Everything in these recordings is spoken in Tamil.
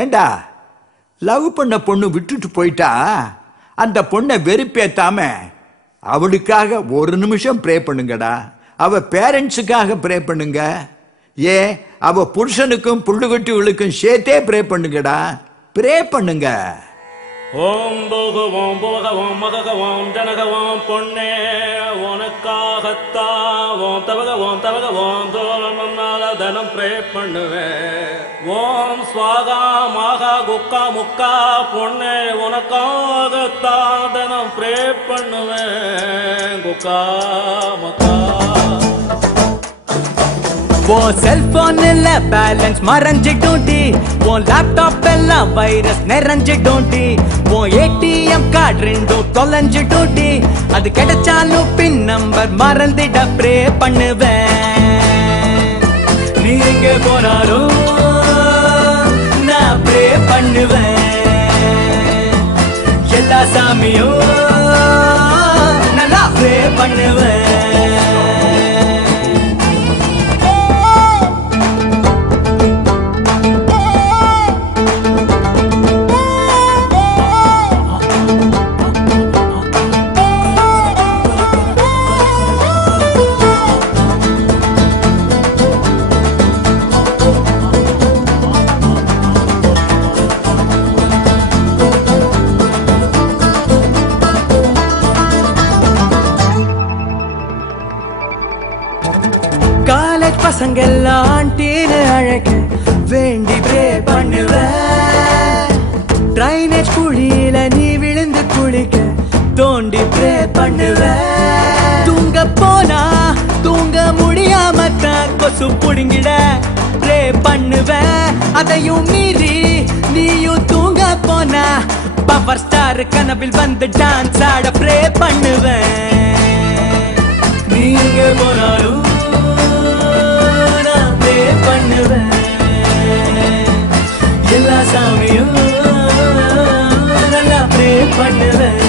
ஏண்டா லவ் பண்ண பொண்ணு விட்டுட்டு போயிட்டா அந்த பொண்ணை வெறுப்பேத்தாம அவளுக்காக ஒரு நிமிஷம் ப்ரே பண்ணுங்கடா. அவ பேரண்ட்ஸுக்காக ப்ரே பண்ணுங்க. ஏன் அவ புருஷனுக்கும் புள்ளுகுட்டிகளுக்கும் சேர்த்தே ப்ரே பண்ணுங்கடா. ப்ரே பண்ணுங்க. ஓம் போகவோம் போகவோம் மககவோம் ஜனகவோம் பொன்னே உனக்காகத்தாவோம் தவகவோம் தோழனால தனம் ப்ரே பண்ணுவேன். ஓம் ஸ்வாகா மாகா குக்கா முக்கா பொன்னே உனக்காகத்தான் தனம் ப்ரே பண்ணுவேன். குக்கா மக்கா वो सेलफोन இல்ல பேலன்ஸ் மறஞ்சிட்டோண்டி, உன் லேப்டாப் எல்லாம் வைரஸ் நிறைஞ்சிட்டோண்டி, உன் ஏடிஎம் கார்டு ரெண்டும் தொலைஞ்சிட்டோண்டி, அது கிடைச்சாலும் பின் நம்பர் மறந்துட ப்ரே பண்ணுவேன். நீ எங்க போனாலும் நான் ப்ரே பண்ணுவேன். எல்லா சாமியும் நல்லா ப்ரே பண்ணுவேன். பசங்கெல்லாம் ஆண்டின்னு அழக வேண்டி ப்ரே பண்ணுவேன். ட்ரைனேஜ் குழியில நீ விழுந்து குளிக்க தோண்டி ப்ரே பண்ணுவேன். தூங்க போனா தூங்க முடியாம தான் கொசு புடுங்கிட ப்ரே பண்ணுவேன். அதையும் மீறி நீயும் தூங்க போனா பவர் ஸ்டார் கனவில் வந்து டான்ஸ் ஆட ப்ரே பண்ணுவேன். நீங்க போனாலும் பண்ணுவேன். எல்லா சாமியும் நல்லா ப்ரே பண்ணுவேன்.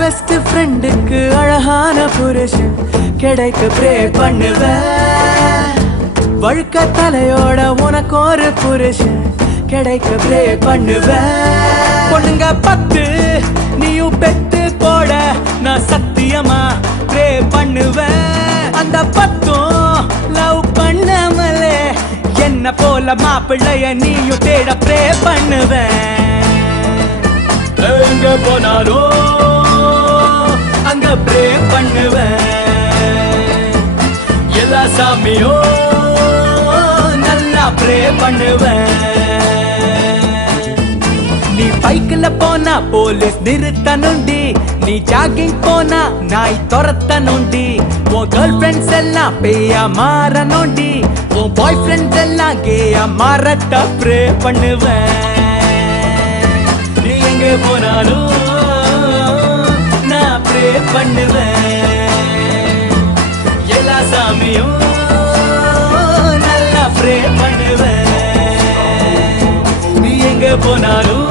பெஸ்ட் ஃப்ரெண்டுக்கு அழகான புருஷன் கிடைக்க ப்ரே பண்ணுவேன். வழுக்க தலையோட உனக்கு ஒரு புருஷன் கிடைக்க ப்ரே பண்ணுவேன். பொண்ணுங்க 10 நீயும் பெத்து போட நான் சத்தியமா ப்ரே பண்ணுவேன். அந்த 10 லவ் பண்ணாமலே என்ன போல மாப்பிள்ளைய நீயும் தேட ப்ரே பண்ணுவேன். எங்க போனாலும் அங்க ப்ரே பண்ணுவேன். எல்லா சாமியும் நல்லா ப்ரே பண்ணுவேன். நீ பைக்கில் போனா போலீஸ் நிறுத்தணுண்டி, நீ ஜாகிங் போனா நாய் துரத்தணுண்டி, உன் கேர்ள் ஃப்ரெண்ட்ஸ் எல்லாம் பேயா மாறணுண்டி, உன் பாய் ஃப்ரெண்ட்ஸ் எல்லாம் கேயா மாறட்ட ப்ரே பண்ணுவேன். நீ எங்க போனாலும் நான் ப்ரே பண்ணுவேன். எல்லா சாமியும் நல்லா ப்ரே பண்ணுவேன். நீ எங்க போனாலும்